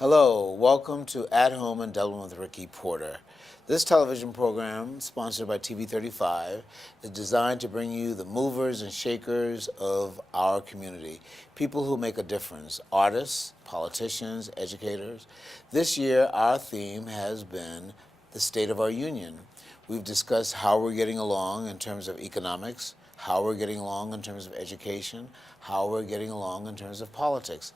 Hello, welcome to At Home in Dublin with Ricky Porter. This television program, sponsored by TV35, is designed to bring you the movers and shakers of our community, people who make a difference, artists, politicians, educators. This year, our theme has been the state of our union. We've discussed how we're getting along in terms of economics, how we're getting along in terms of education, how we're getting along in terms of politics.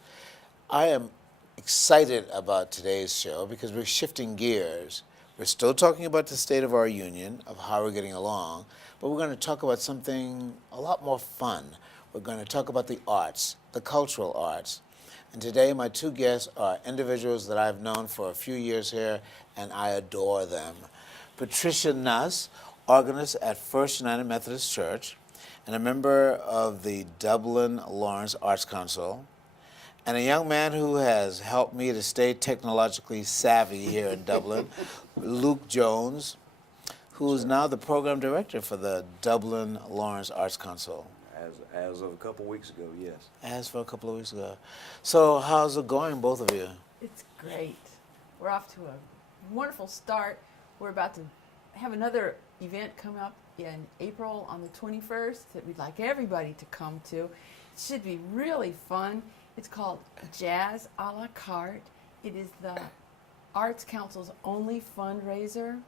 I am excited about today's show because we're shifting gears. We're still talking about the state of our union, of how we're getting along, but we're going to talk about something a lot more fun. We're going to talk about the arts, the cultural arts. And today my two guests are individuals that I've known for a few years here, and I adore them. Patricia Nuss, organist at First United Methodist Church, and a member of the Dublin-Laurens Arts Council, and a young man who has helped me to stay technologically savvy here in Dublin, Luke Jones, who is now the program director for the Dublin-Laurens Arts Council. As of a couple weeks ago, yes. As for a couple of weeks ago. So how's it going, both of you? It's great. We're off to a wonderful start. We're about to have another event come up in April on the 21st that we'd like everybody to come to. It should be really fun. It's called Jazz a la Carte. It is the Arts Council's only fundraiser.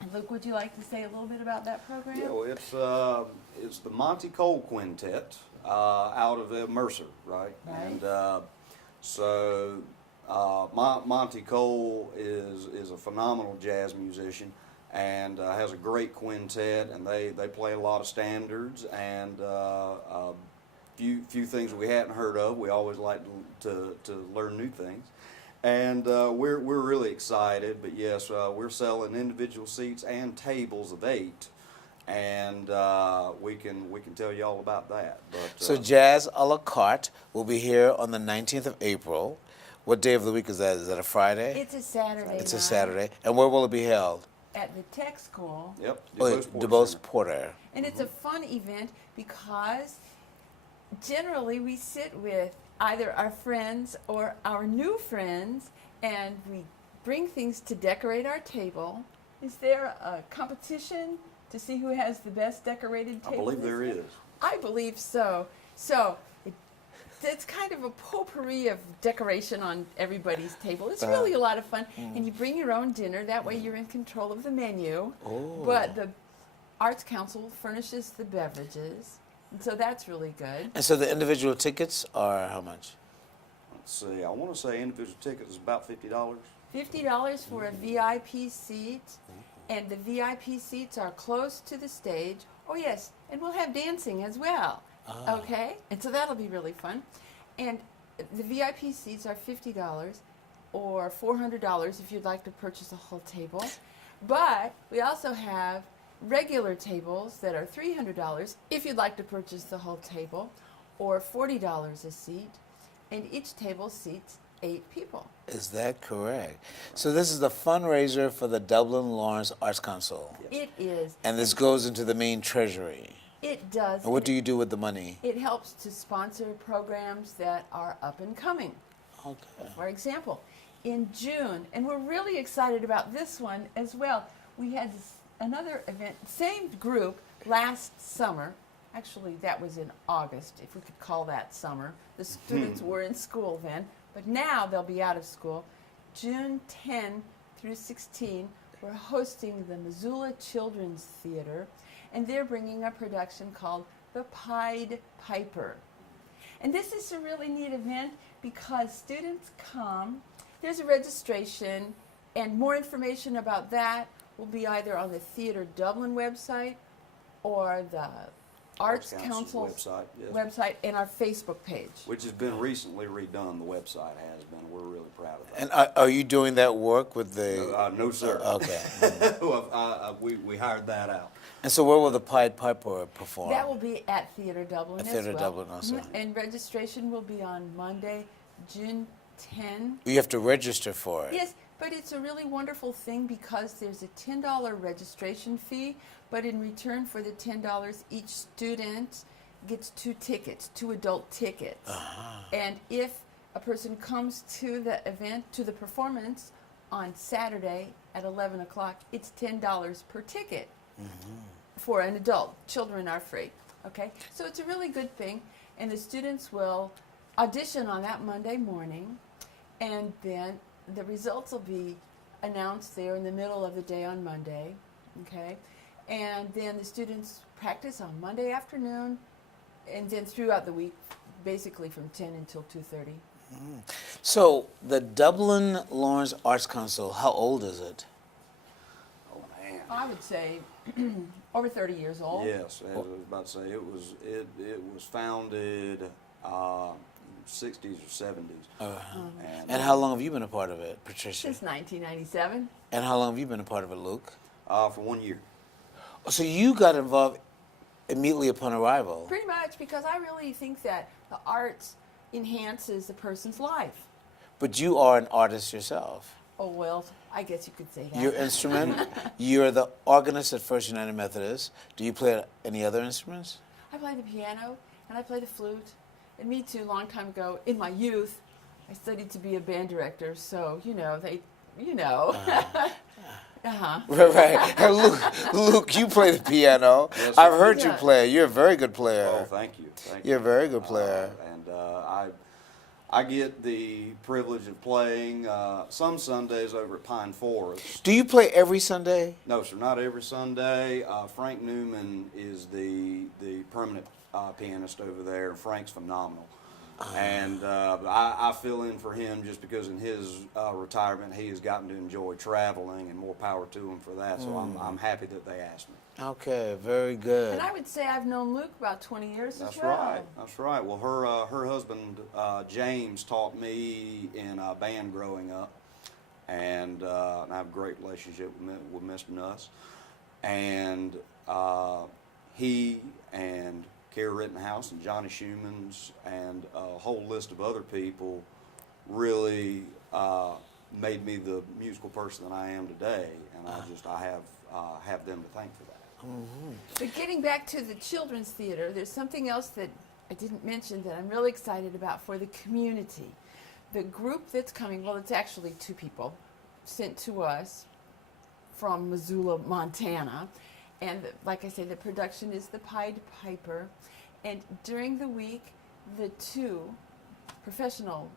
And Luke, would you like to say a little bit about that program? Yeah, well, it's the Monte Cole Quintet out of Mercer, right? Right. And Monte Cole is a phenomenal jazz musician and has a great quintet, and they play a lot of standards and few things we hadn't heard of. We always like to learn new things, and we're really excited. But yes, we're selling individual seats and tables of 8, and we can tell you all about that. But So Jazz a la Carte will be here on the 19th of April. What day of the week is that? Is that a Friday? It's a Saturday It's a night Saturday. And where will it be held? at the Tech School. yep, DuBose Porter. And it's a fun event because generally we sit with either our friends or our new friends, and we bring things to decorate our table. Is there a competition to see who has the best decorated I table? believe there is. I believe so. So it's kind of a potpourri of decoration on everybody's table. It's really a lot of fun. And you bring your own dinner. That way you're in control of the menu. Oh. But the Arts Council furnishes the beverages. And so that's really good. And so the individual tickets are how much? Let's see. I want to say individual ticket is about $50. $50 for a VIP seat. And the VIP seats are close to the stage. Oh, yes. And we'll have dancing as well. Okay? And so that'll be really fun. And the VIP seats are $50 or $400 if you'd like to purchase a whole table. But we also have regular tables that are $300 if you'd like to purchase the whole table, or $40 a seat. And each table seats 8 people. Is that correct? So this is the fundraiser for the Dublin-Laurens Arts Council. It is. And this goes into the main treasury. It does. And what do you do with the money? It helps to sponsor programs that are up and coming. Okay. For example, in June, and we're really excited about this one as well, we had another event, same group, last summer. Actually, that was in August, if we could call that summer. The students were in school then, but now they'll be out of school. June 10 through 16, we're hosting the Missoula Children's Theater, and they're bringing a production called The Pied Piper. And this is a really neat event because students come, there's a registration, and more information about that will be either on the Theatre Dublin website or the Arts Council's website, yes. website and our Facebook page. Which has been recently redone. The website has been. We're really proud of that. And are you doing that work with the... No, sir. Okay. We hired that out. And so where will the Pied Piper perform? That will be at Theatre Dublin At as Theatre well. Dublin also. And registration will be on Monday, June 10. You have to register for it. Yes, but it's a really wonderful thing because there's a $10 registration fee, but in return for the $10, each student gets 2 tickets, 2 adult tickets. And if a person comes to the event, to the performance on Saturday at 11 o'clock, it's $10 per ticket for an adult. Children are free. Okay? So it's a really good thing. And the students will audition on that Monday morning, and then the results will be announced there in the middle of the day on Monday. Okay? And then the students practice on Monday afternoon, and then throughout the week, basically from 10 until 2:30. So the Dublin-Laurens Arts Council, how old is it? Oh man. I would say over 30 years old. Yes, as I was about to say, it was founded 60s or 70s. And how long have you been a part of it, Patricia? Since 1997. And how long have you been a part of it, Luke? For 1 year. So you got involved immediately upon arrival. Pretty much, because I really think that the arts enhances a person's life. But you are an artist yourself. Oh, well, I guess you could say that. Your instrument, you're the organist at First United Methodist. Do you play any other instruments? I play the piano, and I play the flute. And me too, long time ago, in my youth, I studied to be a band director, so, Uh-huh. Right. And Luke, you play the piano. Yes, I've sir. heard you play. You're a very good player. Oh, thank you. Thank you. You're a very good player. And I get the privilege of playing some Sundays over at Pine Forest. Do you play every Sunday? No, sir, not every Sunday. Frank Newman is the permanent pianist over there. Frank's phenomenal. And I fill in for him just because in his retirement he has gotten to enjoy traveling, and more power to him for that. So I'm happy that they asked me. Okay, very good. And I would say I've known Luke about 20 years That's as well. right. That's right. Well, her husband James taught me in a band growing up, and I have a great relationship with Mr. Nuss. And he and Kerry Rittenhouse and Johnny Schumans and a whole list of other people really made me the musical person that I am today, and I have them to thank for that. But getting back to the children's theater, there's something else that I didn't mention that I'm really excited about for the community. The group that's coming, well, it's actually two people sent to us from Missoula, Montana. And like I say, the production is the Pied Piper. And during the week, the two professional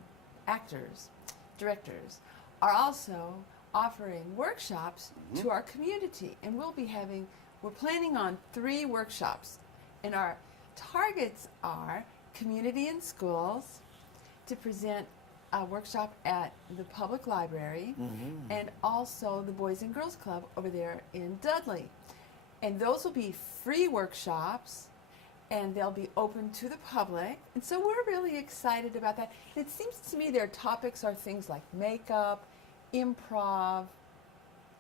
actors, directors, are also offering workshops to our community. And we're planning on 3 workshops. And our targets are community and schools, to present a workshop at the public library, and also the Boys and Girls Club over there in Dudley. And those will be free workshops, and they'll be open to the public. And so we're really excited about that. And it seems to me their topics are things like makeup, improv,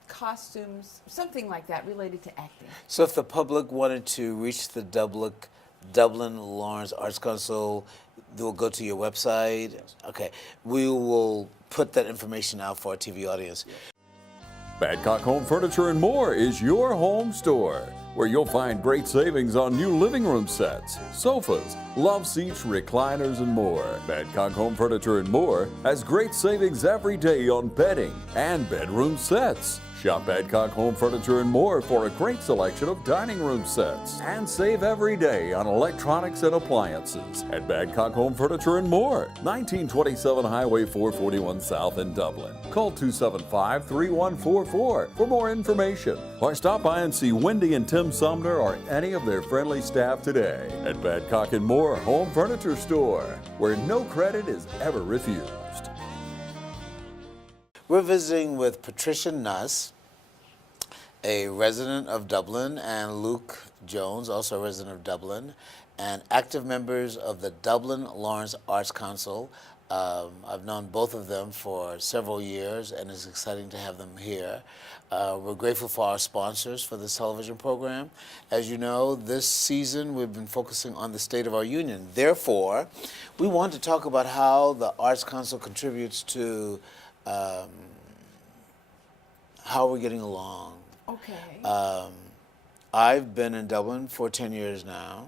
costumes, something like that related to acting. So if the public wanted to reach the Dublin-Laurens Arts Council, they'll go to your website? Yes. Okay. We will put that information out for our TV audience. Badcock Home Furniture and More is your home store, where you'll find great savings on new living room sets, sofas, love seats, recliners, and more. Badcock Home Furniture and More has great savings every day on bedding and bedroom sets. Shop Badcock Home Furniture and More for a great selection of dining room sets, and save every day on electronics and appliances at Badcock Home Furniture and More, 1927 Highway 441 South in Dublin. Call 275-3144 for more information, or stop by and see Wendy and Tim Sumner or any of their friendly staff today at Badcock and More Home Furniture Store, where no credit is ever refused. We're visiting with Patricia Nuss, a resident of Dublin, and Luke Jones, also a resident of Dublin, and active members of the Dublin-Laurens Arts Council. I've known both of them for several years, and it's exciting to have them here. We're grateful for our sponsors for this television program. As you know, this season we've been focusing on the state of our union. Therefore, we want to talk about how the Arts Council contributes to how we're getting along. Okay. I've been in Dublin for 10 years now,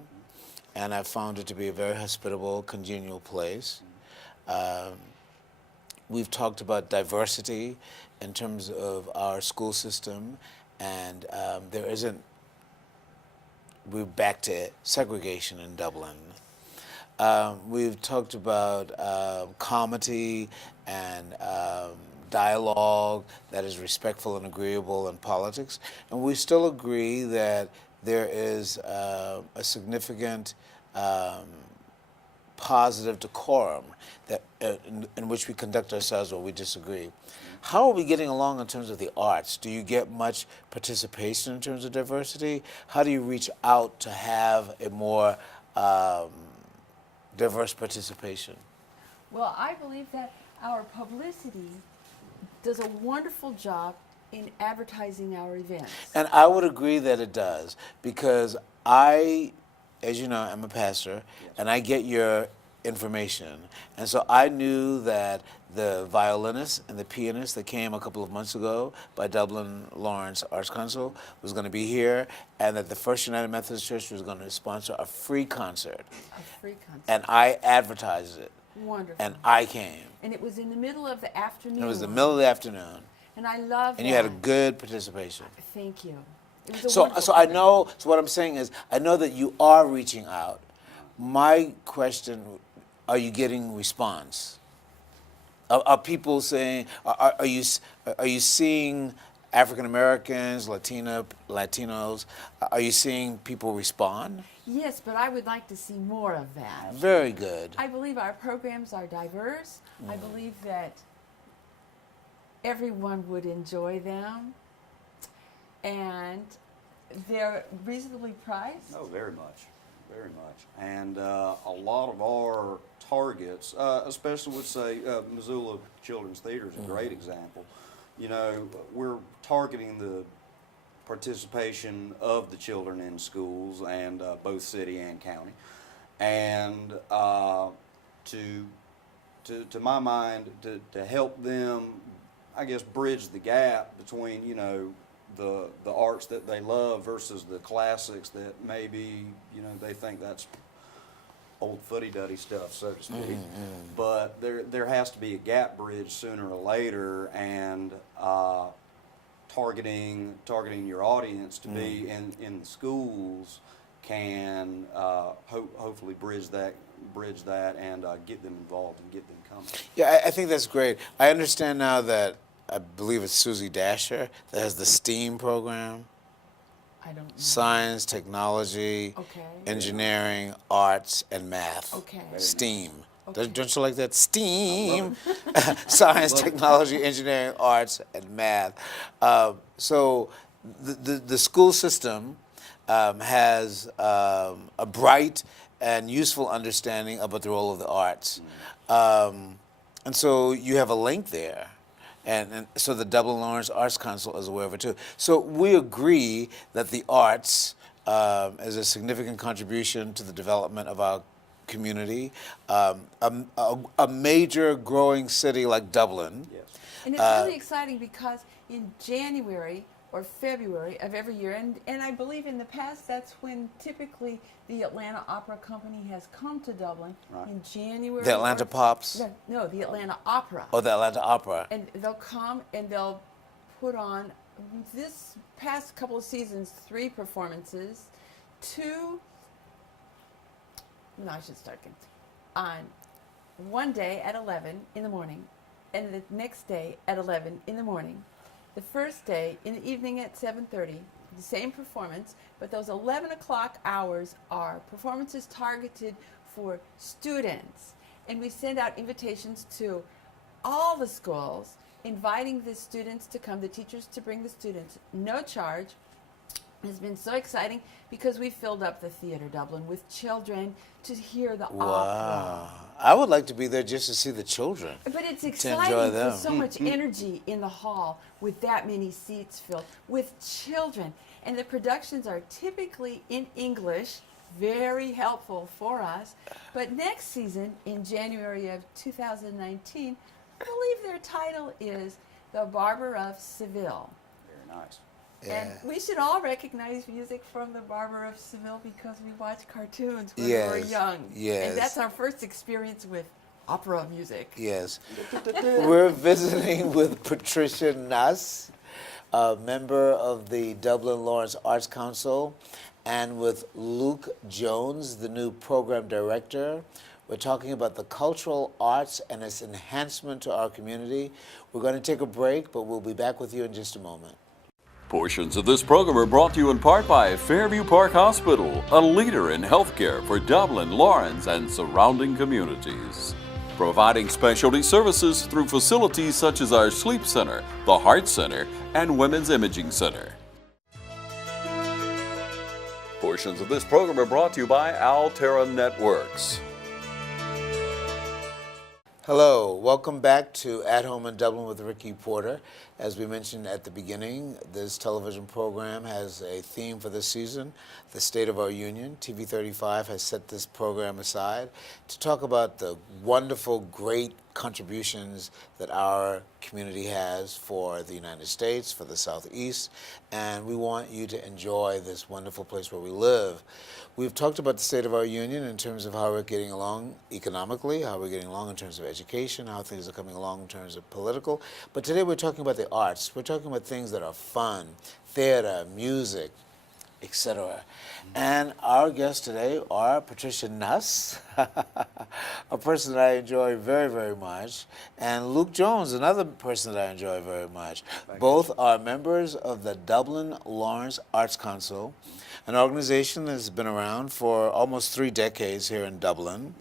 and I've found it to be a very hospitable, congenial place. We've talked about diversity in terms of our school system, and we're back to segregation in Dublin. We've talked about comedy and dialogue that is respectful and agreeable in politics, and we still agree that there is a significant positive decorum that in which we conduct ourselves when we disagree. How are we getting along in terms of the arts? Do you get much participation in terms of diversity? How do you reach out to have a more diverse participation? Well, I believe that our publicity does a wonderful job in advertising our events. And I would agree that it does, because I, as you know, I'm a pastor, and I get your information. And so I knew that the violinist and the pianist that came a couple of months ago by Dublin-Laurens Arts Council was going to be here, and that the First United Methodist Church was going to sponsor a free concert. A free concert. And I advertised it. Wonderful. And I came. And it was in the middle of the afternoon. It was the middle of the afternoon. And I love And you had a good participation. Thank you. It was a So wonderful I program. know, so what I'm saying is, I know that you are reaching out. My question, are you getting response? Are people saying, are you seeing African Americans, Latinos, are you seeing people respond? Yes, but I would like to see more of that. Very good. I believe our programs are diverse. I believe that everyone would enjoy them, and they're reasonably priced. Oh, very much, very much. And a lot of our targets, especially with, say, Missoula Children's Theater is a great example. You know, we're targeting the participation of the children in schools, and both city and county. And to my mind, to help them, I guess, bridge the gap between, you know, the arts that they love versus the classics that maybe, you know, they think that's old fuddy-duddy stuff, so to speak. But there has to be a gap bridge sooner or later, and targeting your audience to be in the schools can hopefully bridge that and get them involved and get them coming. Yeah, I think that's great. I understand now that, I believe it's Susie Dasher that has the STEAM program. I don't know. Science, technology, Okay. engineering, arts, and math. Okay. STEAM. Okay. Don't you like that? STEAM. Science, technology, engineering, arts, and math. So the school system has a bright and useful understanding about the role of the arts. And so you have a link there. And so the Dublin-Laurens Arts Council is aware of it too. So we agree that the arts is a significant contribution to the development of our community. A major growing city like Dublin. Yes. And it's really exciting because in January or February of every year, and I believe in the past that's when typically the Atlanta Opera Company has come to Dublin. Right. In January. The Atlanta Pops? No, the Atlanta Opera. Or the Atlanta Opera. And they'll come and they'll put on, this past couple of seasons, 3 performances, 2, no, I should start again, on one day at 11 in the morning, and the next day at 11 in the morning. The first day in the evening at 7:30, the same performance, but those 11 o'clock hours are performances targeted for students. And we send out invitations to all the schools, inviting the students to come, the teachers to bring the students, no charge. It's been so exciting because we filled up the Theatre Dublin with children to hear the opera. Wow. I would like to be there just to see the children. But it's enjoy exciting. them. There's so much energy in the hall with that many seats filled with children. And the productions are typically in English, very helpful for us. But next season, in January of 2019, I believe their title is The Barber of Seville. Very nice. Yeah. And we should all recognize music from The Barber of Seville because we watched cartoons when we were Yes, young. yes. And that's our first experience with opera music. Yes. We're visiting with Patricia Nuss, a member of the Dublin-Laurens Arts Council, and with Luke Jones, the new program director. We're talking about the cultural arts and its enhancement to our community. We're going to take a break, but we'll be back with you in just a moment. Portions of this program are brought to you in part by Fairview Park Hospital, a leader in healthcare for Dublin, Lawrence, and surrounding communities. Providing specialty services through facilities such as our Sleep Center, the Heart Center, and Women's Imaging Center. Portions of this program are brought to you by Altera Networks. Hello, welcome back to At Home in Dublin with Ricky Porter. As we mentioned at the beginning, this television program has a theme for this season, the State of Our Union. TV 35 has set this program aside to talk about the wonderful, great contributions that our community has for the United States, for the Southeast, and we want you to enjoy this wonderful place where we live. We've talked about the state of our union in terms of how we're getting along economically, how we're getting along in terms of education, how things are coming along in terms of political. But today we're talking about the arts. We're talking about things that are fun, theater, music, etc. And our guests today are Patricia Nuss, a person that I enjoy very, very much, and Luke Jones, another person that I enjoy very much. Both are members of the Dublin-Laurens Arts Council, an organization that has been around for almost 3 decades here in Dublin.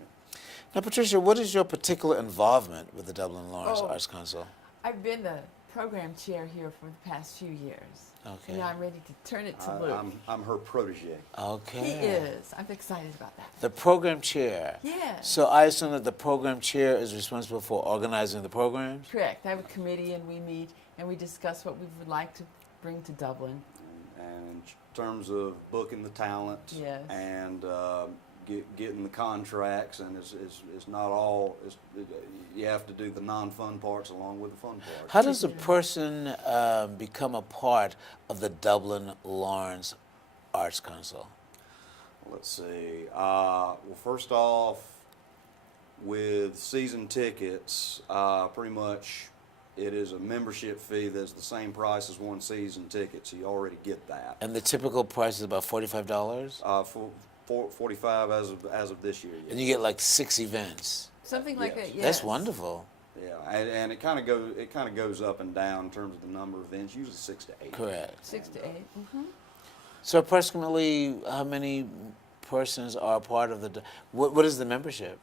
Now, Patricia, what is your particular involvement with the Dublin-Laurens Arts Council? I've been the program chair here for the past few years. Okay. And now I'm ready to turn it to Luke. I'm her protege. Okay. He is. I'm excited about that. The program chair. Yes. So I assume that the program chair is responsible for organizing the programs? Correct. I have a committee and we meet and we discuss what we would like to bring to Dublin. And in terms of booking the talent Yes. and getting the contracts, and it's not all, you have to do the non-fun parts along with the fun parts. How does a person become a part of the Dublin-Laurens Arts Council? Let's see. Well, first off, with season tickets, pretty much it is a membership fee that's the same price as one season ticket, so you already get that. And the typical price is about $45? For 45 as of this year. Yes. And you get like 6 events. Something like Yes. that, yes. That's wonderful. Yeah, and it kind of goes up and down in terms of the number of events, usually 6 to 8. Correct. 6 to 8. Mm-hmm. So approximately how many persons are part of the, what is the membership?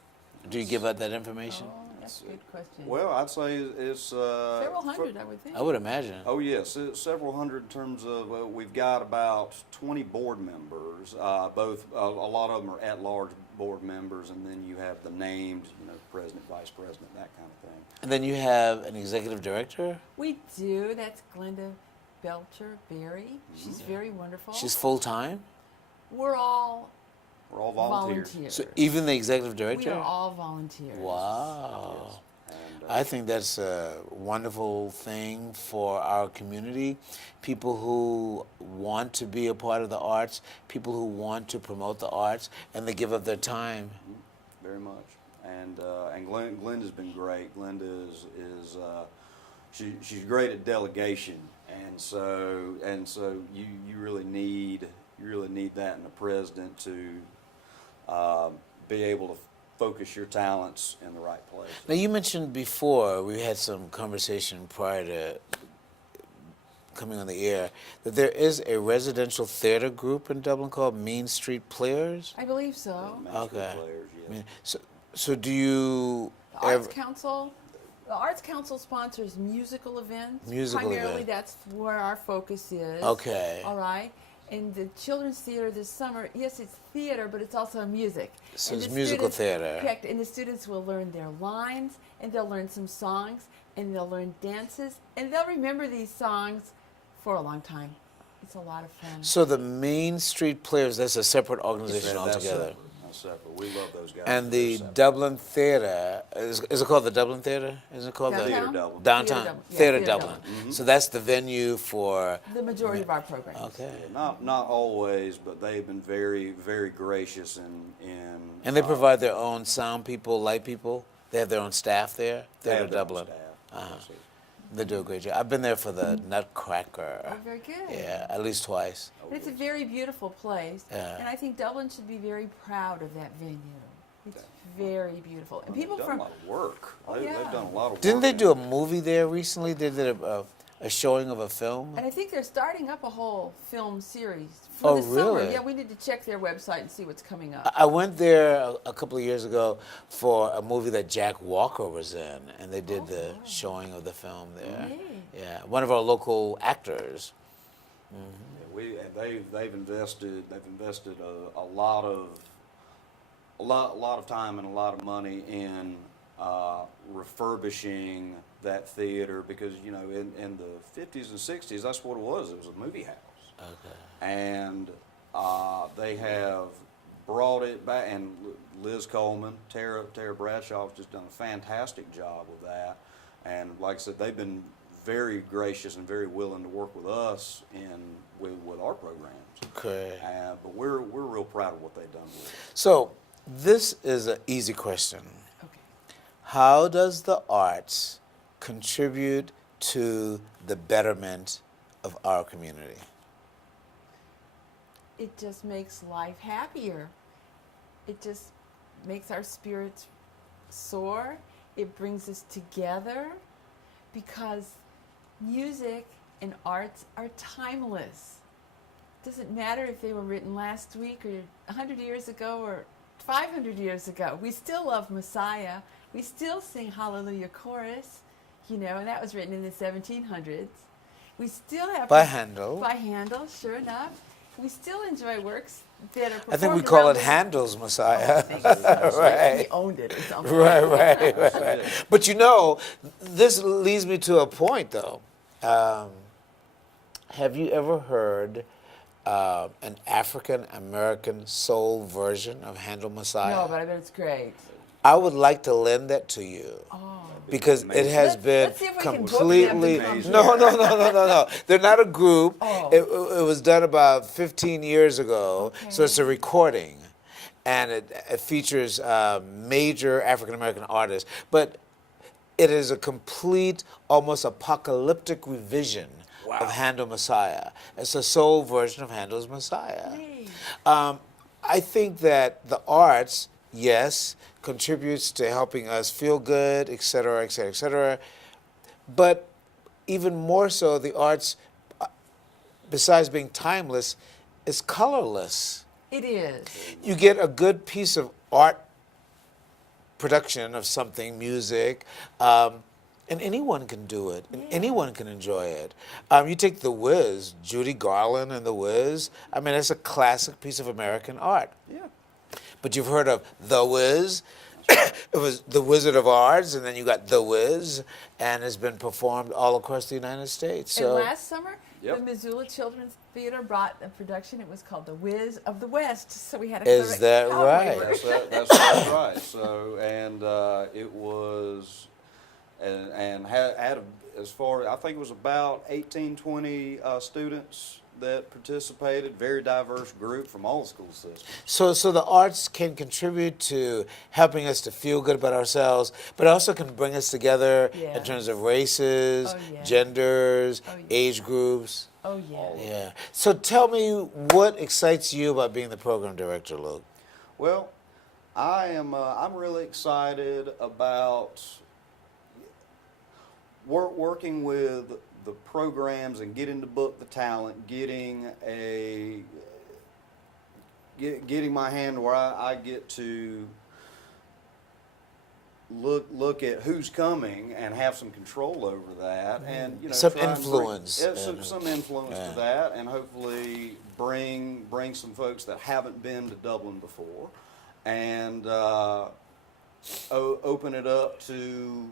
Do you give out that information? Oh, that's a good question. Well, I'd say it's Several hundred, I would think. I would imagine. Oh yes, it's several hundred in terms of we've got about 20 board members. Both a lot of them are at-large board members, and then you have the named, president, vice president, that kind of thing. And then you have an executive director? We do. That's Glenda Belcher-Berry. She's very wonderful. She's full-time? We're all We're all volunteers. So even the executive director? We are all volunteers. Wow. And, I think that's a wonderful thing for our community. People who want to be a part of the arts, people who want to promote the arts, and they give up their time. very much. And Glenda's been great. Glenda is she's great at delegation, and so you really need that in the president to be able to focus your talents in the right place. Now, you mentioned before, we had some conversation prior to coming on the air, that there is a residential theater group in Dublin called Mean Street Players. I believe so. Master Okay. Players, yes. I mean, so do you The Arts Council. The Arts Council sponsors musical events. Musical Primarily, events. that's where our focus is. Okay. All right. And the Children's Theater this summer, yes, it's theater, but it's also music. So And it's the musical students- theater. Correct. And the students will learn their lines, and they'll learn some songs, and they'll learn dances, and they'll remember these songs for a long time. It's a lot of fun. So the Main Street Players, that's a separate organization That's altogether. separate. That's separate. We love those guys. And They're the separate. Dublin Theater, is it called the Dublin Theater? Is it called Downtown? Theater Dublin. Downtown? Dublin. Yeah, Theater Theater Dublin. Mm-hmm. So that's the venue for, The majority of our programs. okay. Not always, but they've been very, very gracious in And they provide their own sound people, light people? They have their own staff there. They They're have in their own Dublin. staff. Yes, sir. They do a great job. I've been there for the Nutcracker. Oh, very good. Yeah, at least twice. And it's a very beautiful place. Yeah. And I think Dublin should be very proud of that venue. It's very beautiful. And people They've done from a lot of work. Oh, They've yeah. done a lot of work. Didn't they in do it. a movie there recently? They did a showing of a film. and I think they're starting up a whole film series for Oh, the summer. really? Yeah, we need to check their website and see what's coming up. I went there a couple of years ago for a movie that Jack Walker was in, and they did the showing of the film there. Neat. Yeah, one of our local actors. Yeah, they've invested a lot of time and a lot of money in refurbishing that theater, because in the 50s and 60s, that's what it was. It was a movie house. Okay. And they have brought it back, and Liz Coleman, Tara Bradshaw has just done a fantastic job with that. And like I said, they've been very gracious and very willing to work with us with our programs. Okay. But we're real proud of what they've done with it. So this is an easy question. Okay. How does the arts contribute to the betterment of our community? It just makes life happier. It just makes our spirits soar. It brings us together, because music and arts are timeless. It doesn't matter if they were written last week or 100 years ago or 500 years ago. We still love Messiah. We still sing Hallelujah Chorus, and that was written in the 1700s. We still have By Handel. By Handel, sure enough. We still enjoy works that are performed I think we call around it the- Handel's Messiah. Thank you. Right. He owned it or something. Right. But this leads me to a point, though. Have you ever heard an African American soul version of Handel Messiah? No, but I bet it's great. I would like to lend that to you. Oh. Because it has been let's see if we can book them to completely. come No. They're not a group. Oh. It was done about 15 years ago, so it's a recording, and it features major African American artists. But it is a complete, almost apocalyptic revision of Handel Messiah. It's a soul version of Handel's Messiah. Neat. I think that the arts, yes, contributes to helping us feel good, et cetera, et cetera, et cetera. But even more so, the arts, besides being timeless, is colorless. It is. You get a good piece of art production of something, music, and anyone can do it, and anyone can enjoy it. You take The Wiz, Judy Garland and The Wiz. I mean, it's a classic piece of American art. Yeah. But you've heard of The Wiz. It was The Wizard of Oz, and then you got The Wiz, and it's been performed all across the United States. So And last summer, Yep. the Missoula Children's Theater brought a production. It was called The Wiz of the West. So we had a Is correct that cowboy right? version. That's right. So, and it was, and had as far, I think it was about 18, 20 students that participated. Very diverse group from all school systems. So the arts can contribute to helping us to feel good about ourselves, but also can bring us together in Yes. terms of races, Oh, yeah. genders, Oh, yeah. age groups. Oh, yeah. Yeah. So tell me, what excites you about being the program director, Luke? Well, I'm really excited about working with the programs and getting to book the talent, getting my hand where I get to look at who's coming and have some control over that, and Some try and bring- influence. yeah, some influence Yeah. to that, and hopefully bring some folks that haven't been to Dublin before, and open it up to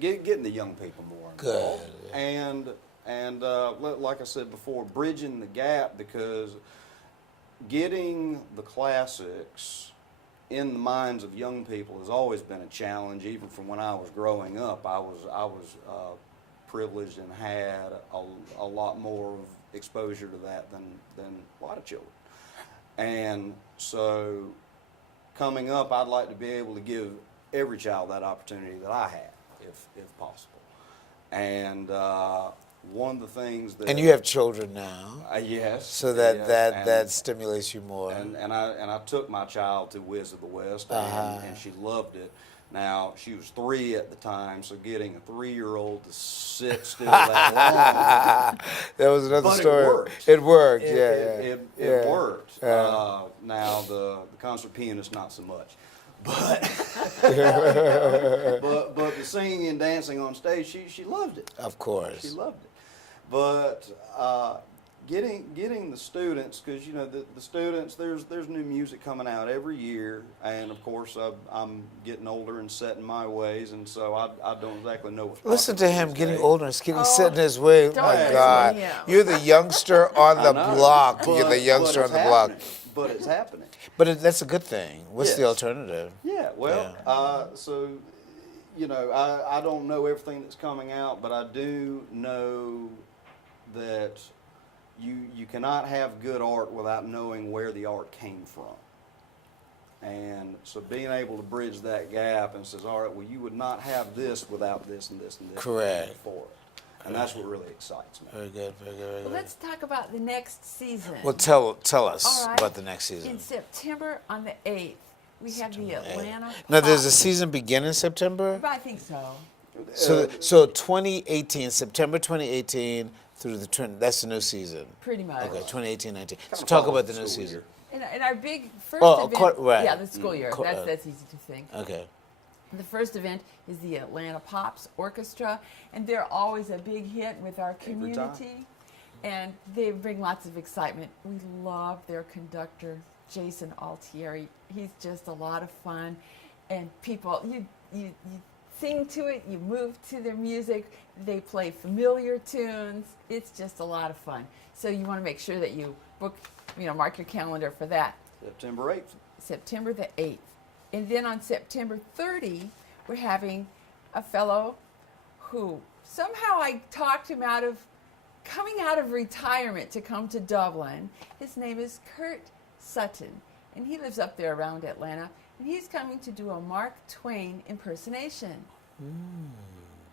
getting the young people more involved. Good. And like I said before, bridging the gap, because getting the classics in the minds of young people has always been a challenge. Even from when I was growing up, I was privileged and had a lot more of exposure to that than a lot of children. And so coming up, I'd like to be able to give every child that opportunity that I had, if possible. And one of the things that And you have children now, yes, so that yes, that stimulates you more. and I took my child to Wiz of the West, and she loved it. Now, she was 3 at the time, so getting a 3-year-old to sit still that long. That was another But it story. worked. It worked. It Yeah. worked. Yeah. Now, the concert pianist, not so much. But, but the singing and dancing on stage, she loved it. Of course. She loved it. But getting the students, because you know the students, there's new music coming out every year, and of course I'm getting older and set in my ways, and so I don't exactly know what's Listen to popular him these getting days. older and getting set in his way. don't My listen God, to him. you're the youngster on the I know, block. You're but- the youngster but on the it's block. happening. But it's happening. But that's a good thing. What's the Yes. alternative? Yeah, well, so, you know, I don't know everything that's coming out, but I do know that you cannot have good art without knowing where the art came from. And so being able to bridge that gap and says, all right, well, you would not have this without this and this and this. Correct. Before it. And that's what really excites me. Very good. Very good. Very Well, good. let's talk about the next season. Well, tell us All right. about the next season. In September on the 8th, we have the Atlanta. Now, does the Pop- season begin in September? I think so. So 2018, September 2018 through the that's the new season. Pretty much. Okay, 2018-19. So Kinda talk follows about the the new school season. year. And our big first Oh, event. right. Yeah, the school year. Co- That's easy to think. Okay. The first event is the Atlanta Pops Orchestra, and they're always a big hit with our Every time. community, and they bring lots of excitement. We love their conductor, Jason Altieri. He's just a lot of fun, and people, you sing to it, you move to their music, they play familiar tunes. It's just a lot of fun. So you want to make sure that you book, mark your calendar for that. September 8th. September the 8th. And then on September 30, we're having a fellow who somehow I talked him out of coming out of retirement to come to Dublin. His name is Kurt Sutton, and he lives up there around Atlanta, and he's coming to do a Mark Twain impersonation.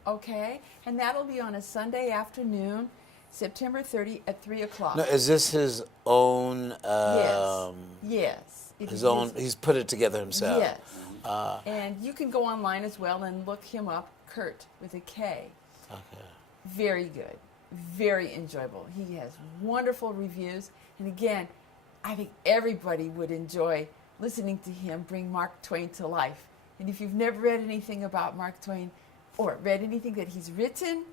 Okay? And that'll be on a Sunday afternoon, September 30 at 3 o'clock. Now, is this his own? Yes. It His is own. He's put it together himself. Yes. And you can go online as well and look him up, Kurt with a K. Okay. Very good. Very enjoyable. He has wonderful reviews. And again, I think everybody would enjoy listening to him bring Mark Twain to life. And if you've never read anything about Mark Twain or read anything that he's written,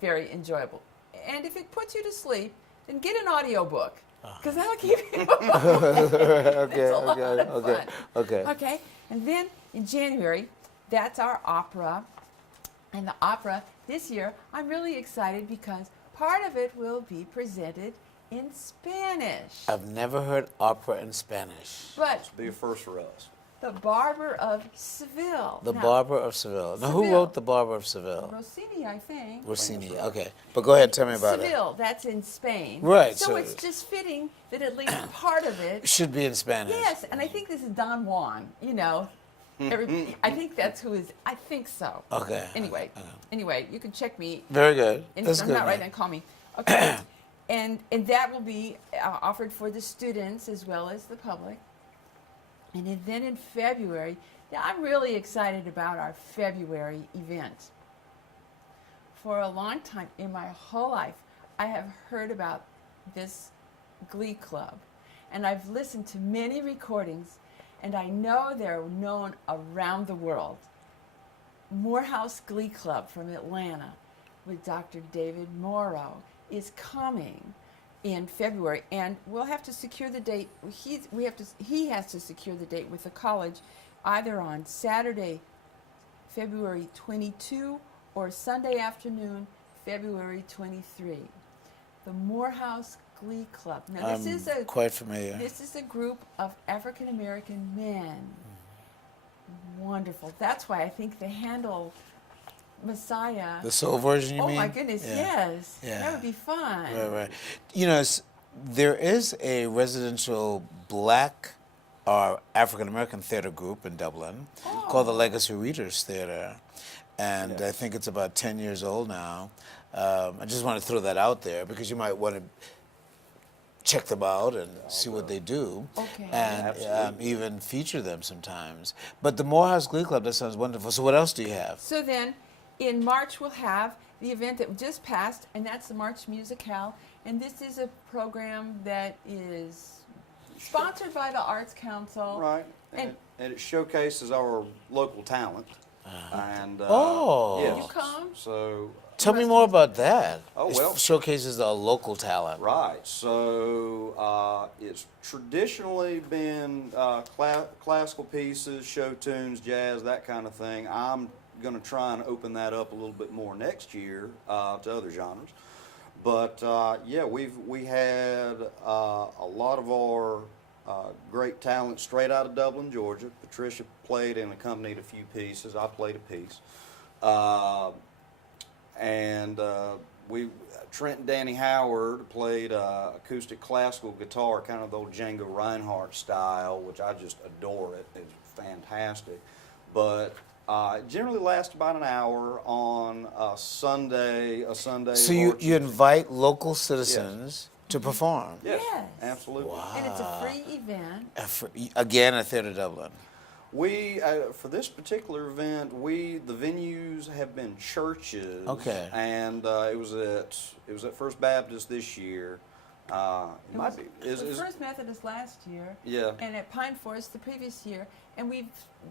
very enjoyable. And if it puts you to sleep, then get an audiobook. Because that'll keep you Okay. It's a lot of Okay. fun. Okay. Okay, and then in January, that's our opera. And the opera this year, I'm really excited because part of it will be presented in Spanish. I've never heard opera in Spanish. But Be a first for us. The Barber of Seville. The Now, Barber of Seville. Now, who Seville. wrote The Barber of Seville? Rossini, I think. Rossini. Okay. But go ahead, tell me about it. Seville, that's in Spain. Right, So, so- it's just fitting that at least part of it. It should be in Spanish. Yes, and I think this is Don Juan, I think that's who is, I think so. Okay. Anyway, you can check me. Very good. And That's if I'm good. not right, man. then call me. Okay. and that will be offered for the students as well as the public. And then in February, now I'm really excited about our February event. For a long time in my whole life, I have heard about this glee club. And I've listened to many recordings, and I know they're known around the world. Morehouse Glee Club from Atlanta with Dr. David Morrow is coming in February, and we'll have to secure the date. He has to secure the date with the college either on Saturday, February 22, or Sunday afternoon, February 23. The Morehouse Glee Club. Now, this I'm is quite familiar. This is a group of African American men. Wonderful. That's why I think they handle Messiah. The soul version, you mean? Oh my goodness, yes. Yeah. That would be fun. Right. There is a residential black our African American theater group in Dublin called the Legacy Readers Theater. And I think it's about 10 years old now. I just want to throw that out there because you might want to check them out and see what they do, Okay. and Absolutely. even feature them sometimes. But the Morehouse Glee Club, that sounds wonderful. So what else do you have? So then, in March, we'll have the event that just passed, and that's the March Musicale. And this is a program that is sponsored by the Arts Council. Right. And- And it showcases our local talent. And Oh. yes. Will you come? So Tell me more about that. Oh, It well. showcases the local talent. right. So it's traditionally been classical pieces, show tunes, jazz, that kind of thing. I'm going to try and open that up a little bit more next year to other genres. But yeah, we had a lot of our great talent straight out of Dublin, Georgia. Patricia played and accompanied a few pieces. I played a piece. And Trent and Danny Howard played acoustic classical guitar, kind of the old Django Reinhardt style, which I just adore it. It's fantastic. But it generally lasts about an hour on a Sunday. So you invite local citizens to perform. Yes, Yes. absolutely. And it's a free event. Again at Theater Dublin. We for this particular event, the venues have been churches. Okay. And it was at First Baptist this year. It might be. The First Methodist last year. Yeah. And at Pine Forest the previous year. And we've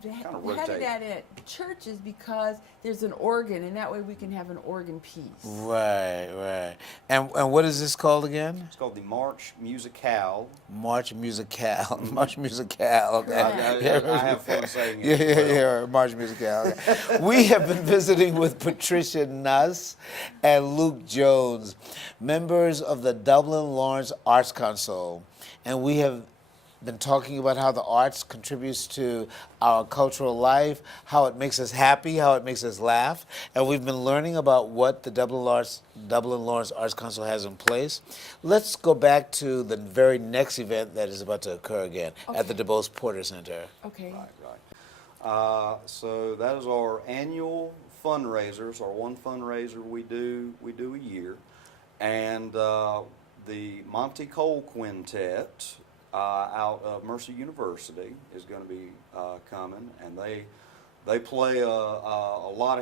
had rotate. it at churches because there's an organ, and that way we can have an organ piece. Right. And what is this called again? It's called the March Musicale. March Musicale. March Musicale. Okay. I have fun saying Yeah, it. March Musicale. Okay. We have been visiting with Patricia Nuss and Luke Jones, members of the Dublin-Laurens Arts Council, and we have been talking about how the arts contributes to our cultural life, how it makes us happy, how it makes us laugh, and we've been learning about what the Dublin-Laurens Arts Council has in place. Let's go back to the very next event that is about to occur again at the DuBose Porter Center. Okay. Right. So that is our annual fundraiser. It's our one fundraiser we do a year, and the Monte Cole Quintet out of Mercer University is going to be coming, and they play a lot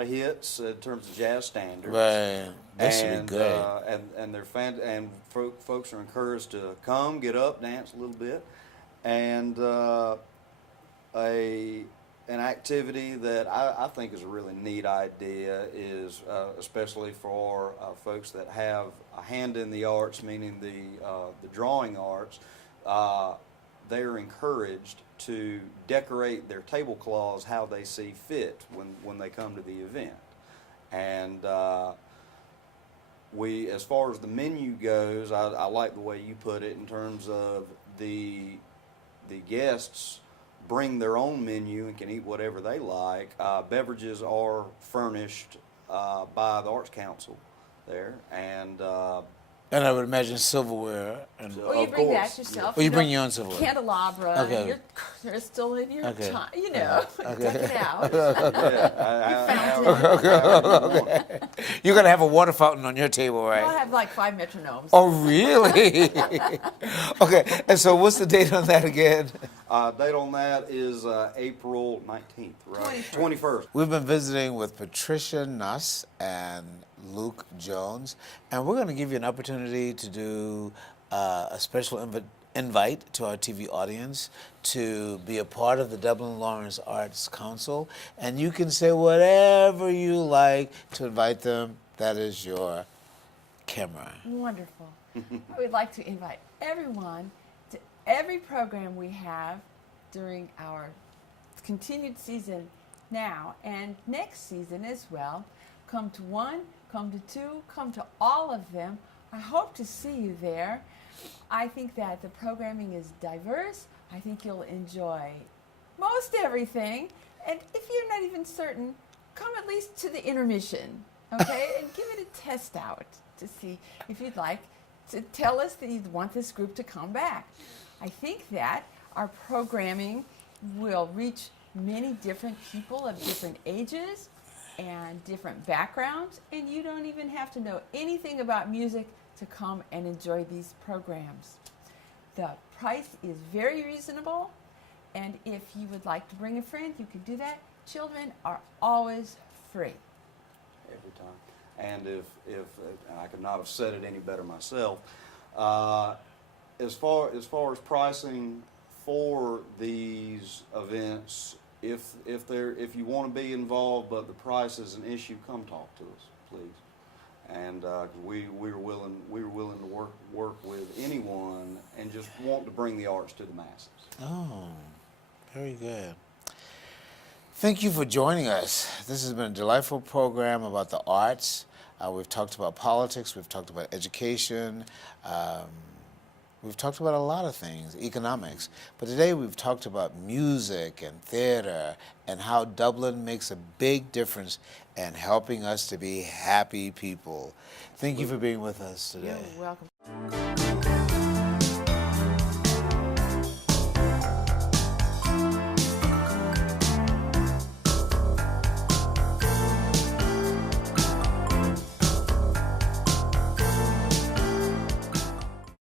of hits in terms of jazz standards. Right, that should be great. And they're folks are encouraged to come, get up, dance a little bit, and an activity that I think is a really neat idea is especially for folks that have a hand in the arts, meaning the drawing arts. They are encouraged to decorate their tablecloths how they see fit when they come to the event. And as far as the menu goes, I like the way you put it in terms of the guests bring their own menu and can eat whatever they like. Beverages are furnished by the Arts Council there, and I would imagine silverware. And Well, you Of bring course, that yourself. Oh, you bring know, your own silverware. Candelabra. Okay. They're still in your Okay. time. You know, Okay. check it out. You're going to have a water fountain on your table, I'll right? have like 5 metronomes. Oh, really? Okay, and so what's the date on that again? Date on that is April 19th, right? 21st. We've been visiting with Patricia Nuss and Luke Jones, and we're going to give you an opportunity to do a special invite to our TV audience to be a part of the Dublin-Laurens Arts Council, and you can say whatever you like to invite them. That is your camera. Wonderful. I would like to invite everyone to every program we have during our continued season now and next season as well. Come to one, come to two, come to all of them. I hope to see you there. I think that the programming is diverse. I think you'll enjoy most everything. And if you're not even certain, come at least to the intermission, okay? And give it a test out to see if you'd like to tell us that you want this group to come back. I think that Our programming will reach many different people of different ages and different backgrounds, and you don't even have to know anything about music to come and enjoy these programs. The price is very reasonable, and if you would like to bring a friend, you can do that. Children are always free. Every time. And if and I could not have said it any better myself, as far as pricing for these events, if you want to be involved but the price is an issue, come talk to us, please. And we were willing to work with anyone and just want to bring the arts to the masses. Oh, very good. Thank you for joining us. This has been a delightful program about the arts. We've talked about politics, we've talked about education, we've talked about a lot of things, economics. But today we've talked about music and theater and how Dublin makes a big difference in helping us to be happy people. Thank you for being with us today. You're welcome.